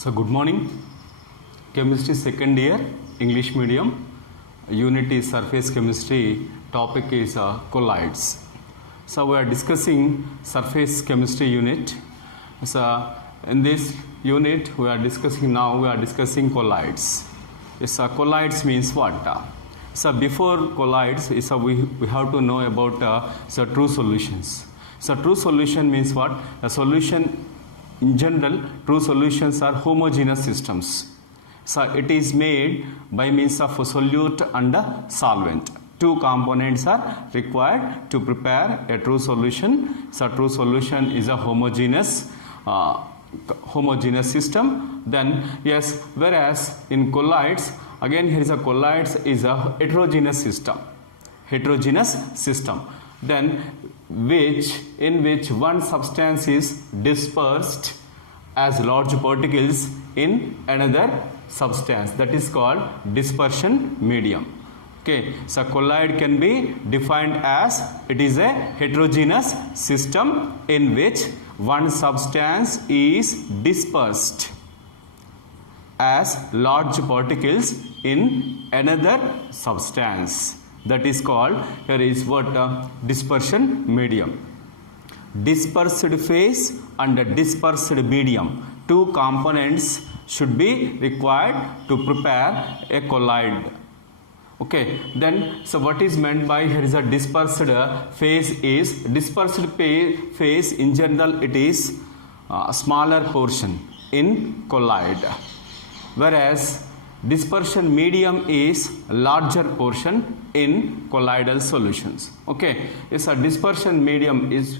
So good morning. Chemistry second year, English medium. Unit is surface chemistry. Topic is colloids. So we are discussing surface chemistry unit. So in this unit we are discussing colloids. Yes, colloids means what? So before colloids, we have to know about true solutions. So true solution means what? A solution in general, true solutions are homogeneous systems. So it is made by means of a solute and a solvent. Two components are required to prepare a true solution. So true solution is a homogeneous system. Then yes, whereas in colloids, again here is a colloids is a heterogeneous system. Then in which one substance is dispersed as large particles in another substance, that is called dispersion medium. Okay, so colloid can be defined as it is a heterogeneous system in which one substance is dispersed as large particles in another substance. That is called, here is what dispersion medium. Dispersed phase and dispersed medium, two components should be required to prepare a colloid. Okay, then so what is meant by here is a dispersed phase is dispersed phase in general it is a smaller portion in colloid, whereas dispersion medium is larger portion in colloidal solutions. Okay, yes, a dispersion medium is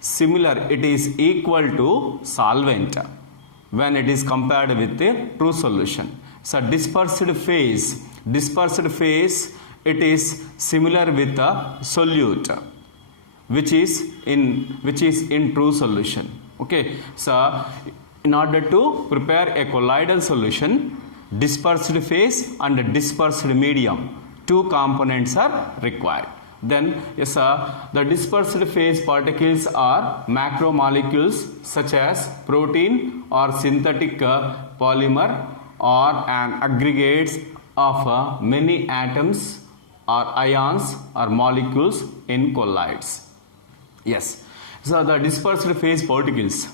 similar, it is equal to solvent when it is compared with a true solution. So dispersed phase it is similar with a solute which is in true solution. Okay, so in order to prepare a colloidal solution, dispersed phase and dispersed medium, two components are required. Then yes, the dispersed phase particles are macromolecules such as protein or synthetic polymer or an aggregates of many atoms or ions or molecules in colloids. Yes, so the dispersed phase particles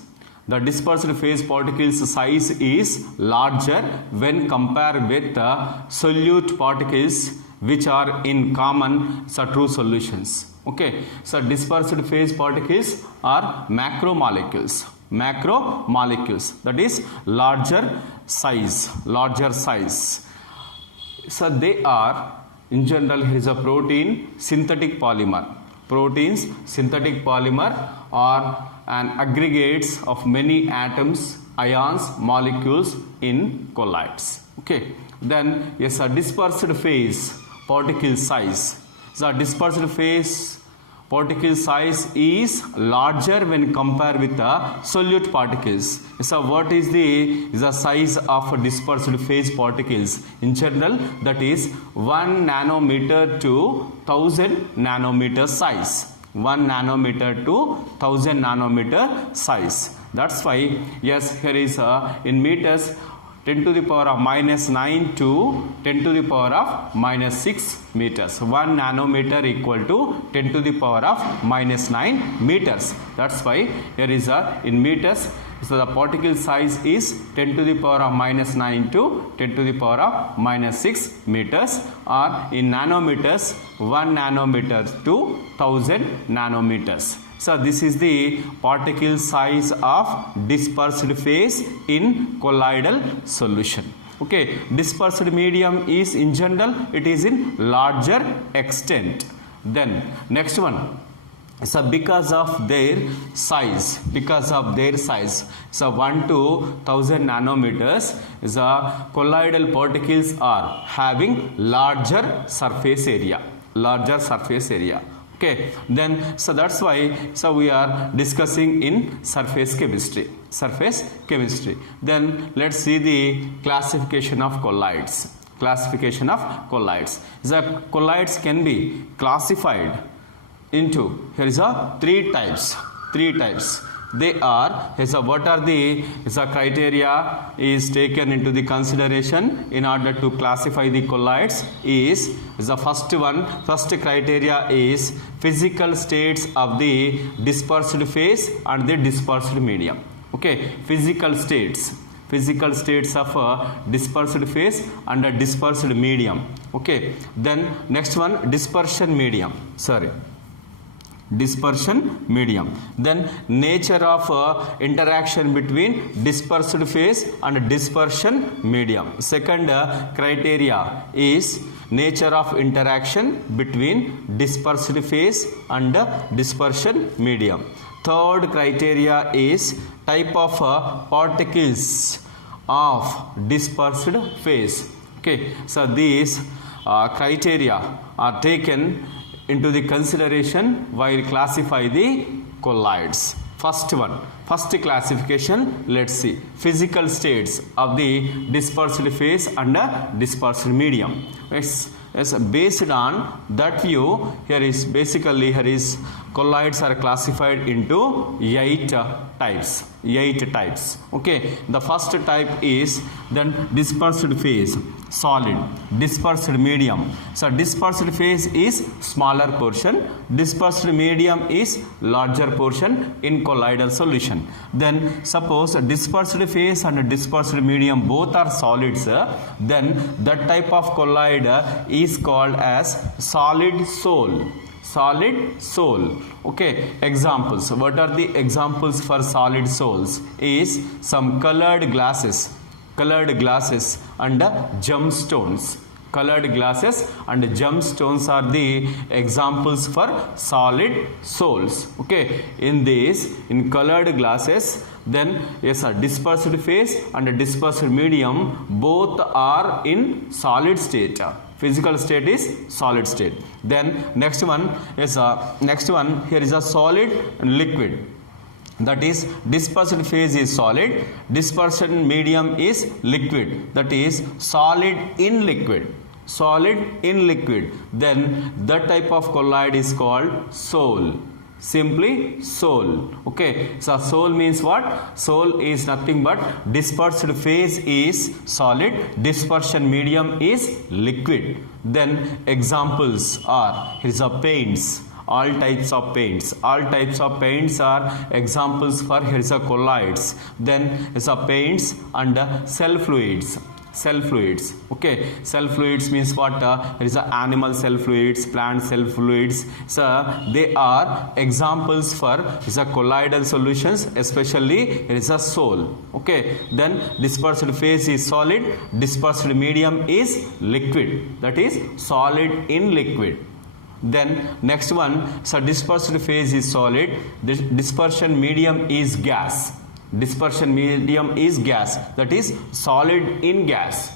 size is larger when compared with solute particles which are in common true solutions. Okay, so dispersed phase particles are macromolecules, that is larger size. So they are in general, here is a proteins, synthetic polymer are an aggregates of many atoms, ions, molecules in colloids. Okay, then yes, a dispersed phase particle size. So dispersed phase particle size is larger when compared with the solute particles. So what is the size of dispersed phase particles? In general, that is 1 nanometer to 1000 nanometer size. 1 nanometer to 1000 nanometer size. That's why yes, here is in meters 10 to the power of minus 9 to 10 to the power of minus 6 meters. 1 nanometer equal to 10 to the power of minus 9 meters. That's why here is in meters. So the particle size is 10 to the power of minus 9 to 10 to the power of minus 6 meters, or in nanometers 1 nanometer to 1000 nanometers. So this is the particle size of dispersed phase in colloidal solution. Okay, dispersed medium is in general it is in larger extent. Then next one. So because of their size, so 1 to 1000 nanometers, the colloidal particles are having larger surface area. Okay, then so that's why we are discussing in surface chemistry. Then let's see the classification of colloids. The colloids can be classified into, here is a three types. They are, what are the criteria is taken into the consideration in order to classify the colloids is the first criteria is physical states of the dispersed phase and the dispersed medium. Okay, physical states of a dispersed phase and a dispersed medium. Okay, then next one, dispersion medium. Then nature of interaction between dispersed phase and dispersion medium. Second criteria is nature of interaction between dispersed phase and dispersion medium. Third criteria is type of particles of dispersed phase. Okay, so these criteria are taken into the consideration while classify the colloids. First classification, let's see, physical states of the dispersed phase and dispersed medium. Yes, based on that view, here is colloids are classified into 8 types. Okay, the first type is then dispersed phase, solid. Dispersed medium, so dispersed phase is smaller portion, dispersed medium is larger portion in colloidal solution. Then suppose dispersed phase and dispersed medium both are solids, then that type of colloid is called as solid sol. Okay, examples. What are the examples for solid sols? Is some colored glasses and gemstones. Colored glasses and gemstones are the examples for solid sols. Okay, in colored glasses, then yes, a dispersed phase and a dispersed medium both are in solid state. Physical state is solid state. Then next one, here is a solid and liquid. That is, dispersed phase is solid, dispersion medium is liquid. That is solid in liquid. Then that type of colloid is called sol. Simply sol. Okay, so sol means what? Sol is nothing but dispersed phase is solid, dispersion medium is liquid. Then examples are, here is a paints. All types of paints are examples for, here is a colloids. Then is a paints and cell fluids. Okay, cell fluids means what? There is a animal cell fluids, plant cell fluids. So they are examples for is a colloidal solutions, especially there is a sol. Okay, then dispersed phase is solid, dispersed medium is liquid. That is solid in liquid. Then next one, so dispersed phase is solid, dispersion medium is gas. Dispersion medium is gas, that is solid in gas.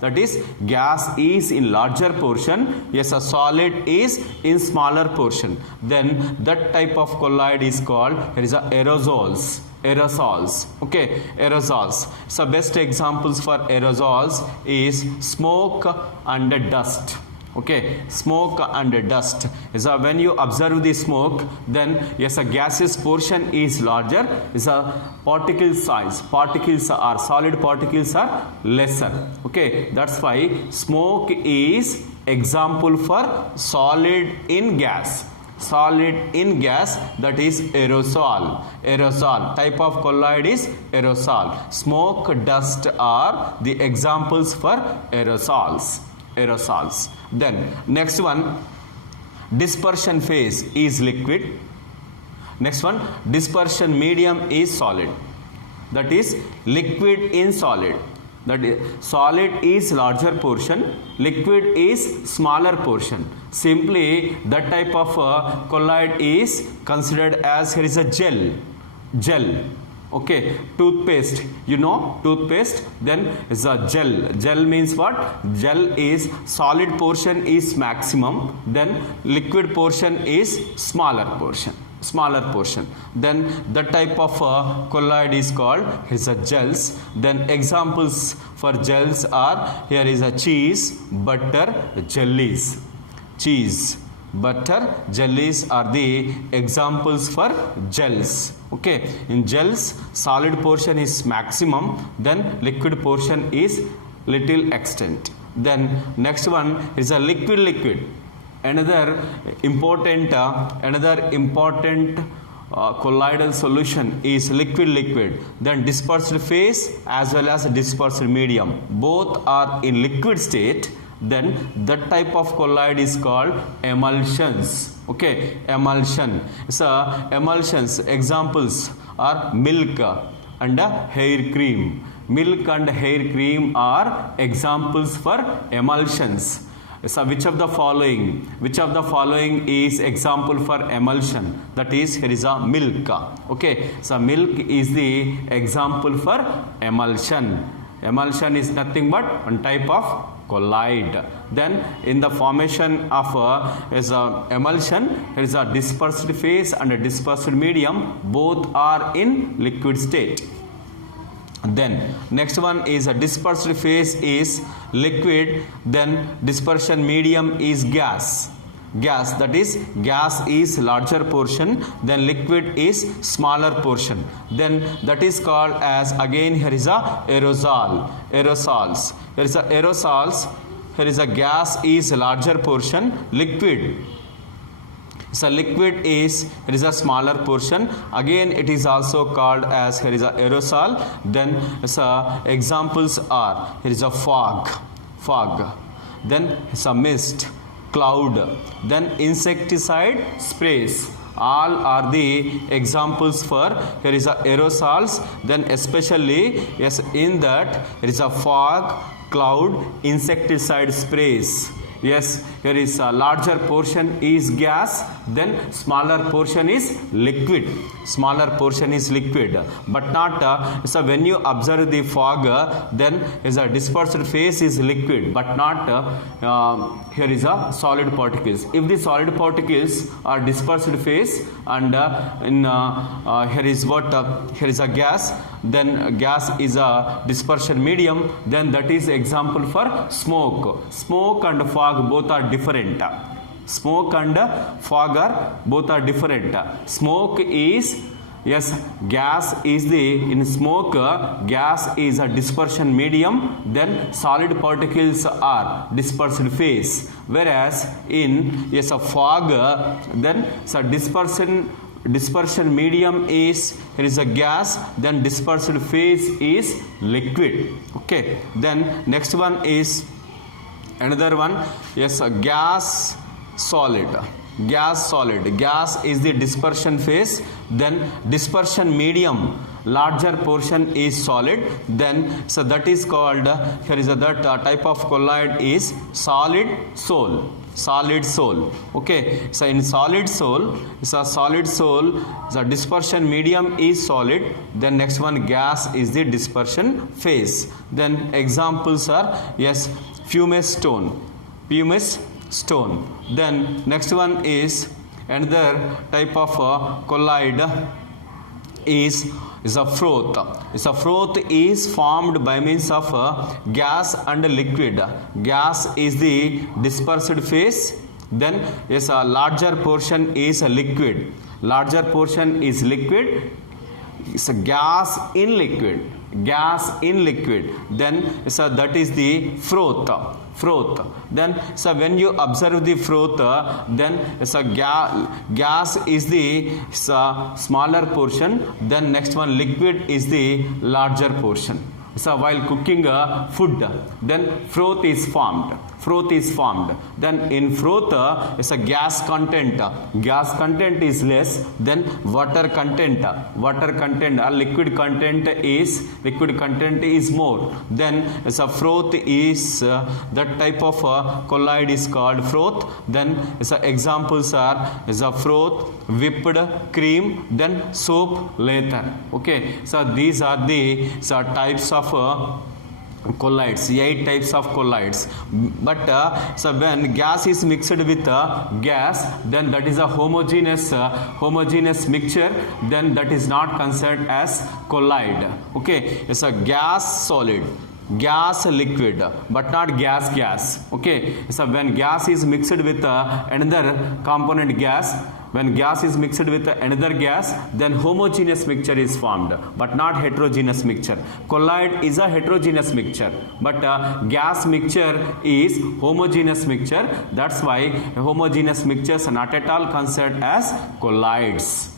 That is gas is in larger portion, yes, a solid is in smaller portion. Then that type of colloid is called, here is a aerosols. Okay, aerosols. So best examples for aerosols is smoke and dust. Okay, smoke and dust. So when you observe the smoke, then yes, a gaseous portion is larger, is a particle size. Solid particles are lesser. Okay, that's why smoke is example for solid in gas. That is aerosol. Type of colloid is aerosol. Smoke, dust are the examples for aerosols. Then next one, dispersion phase is liquid. Next one, dispersion medium is solid. That is liquid in solid. That is, solid is larger portion, liquid is smaller portion. Simply that type of colloid is considered as, here is a gel. Okay, toothpaste, toothpaste, then is a gel means what? Gel is solid portion is maximum, then liquid portion is smaller portion. Then the type of colloid is called, here is a gels. Then examples for gels are, here is a cheese, butter, jellies. butter, jellies are the examples for gels. Okay, in gels solid portion is maximum, then liquid portion is little extent. Then next one is a liquid. Another important colloidal solution is liquid. Then dispersed phase as well as dispersed medium, both are in liquid state. Then that type of colloid is called emulsions. Okay, emulsion. So emulsions examples are milk and hair cream. Milk and hair cream are examples for emulsions. So which of the following is example for emulsion? That is, here is a milk. Okay, so milk is the example for emulsion. Emulsion is nothing but one type of colloid. Then in the formation of emulsion, there is a dispersed phase and a dispersed medium, both are in liquid state. Then next one is a dispersed phase is liquid, then dispersion medium is gas. That is, gas is larger portion, then liquid is smaller portion. Then that is called as, again here is a aerosols. Here is a aerosols. Here is a gas is larger portion, liquid. So liquid is, it is a smaller portion. Again it is also called as, here is a aerosol. Then examples are, here is a fog. Then it's a mist, cloud. Then insecticide sprays. All are the examples for, here is a aerosols. Then especially, yes, in that there is a fog, cloud, insecticide sprays. Yes, here is a larger portion is gas, then smaller portion is liquid. But not, so when you observe the fog, then is a dispersed phase is liquid, but not here is a solid particles. If the solid particles are dispersed phase and here is what, here is a gas, then gas is a dispersion medium, then that is example for smoke and fog, both are different. Smoke and fog are both are different. Smoke is, yes, gas is the, in smoke gas is a dispersion medium, then solid particles are dispersed phase. Whereas in, yes, a fog, then so dispersion medium is, here is a gas, then dispersed phase is liquid. Okay, then next one is another one, yes, a gas solid. Gas is the dispersion phase, then dispersion medium, larger portion is solid. Then so that is called, here is that type of colloid is solid soul. Okay, so in solid soul, the dispersion medium is solid, then next one gas is the dispersion phase. Then examples are, yes, pumice stone. Then next one is another type of colloid is a froth. A froth is formed by means of gas and liquid. Gas is the dispersed phase, then yes, a larger portion is a liquid. It's a gas in liquid. Then so that is the froth. Then so when you observe the froth, then so gas is the smaller portion, then next one liquid is the larger portion. So while cooking food, then froth is formed. Then in froth, it's a gas content is less, then water content or liquid content is more. Then it's a froth is that type of colloid is called froth. Then it's examples are, is a froth, whipped cream, then soap, lather. Okay, so these are the types of colloids, 8 types of colloids. But so when gas is mixed with gas, then that is a homogeneous mixture, then that is not considered as colloid. Okay, it's a gas solid. gas liquid, but not gas. Okay, so when gas is mixed with another component gas, when gas is mixed with another gas, then homogeneous mixture is formed, but not heterogeneous mixture. Colloid is a heterogeneous mixture, but gas mixture is homogeneous mixture. That's why homogeneous mixtures are not at all considered as colloids.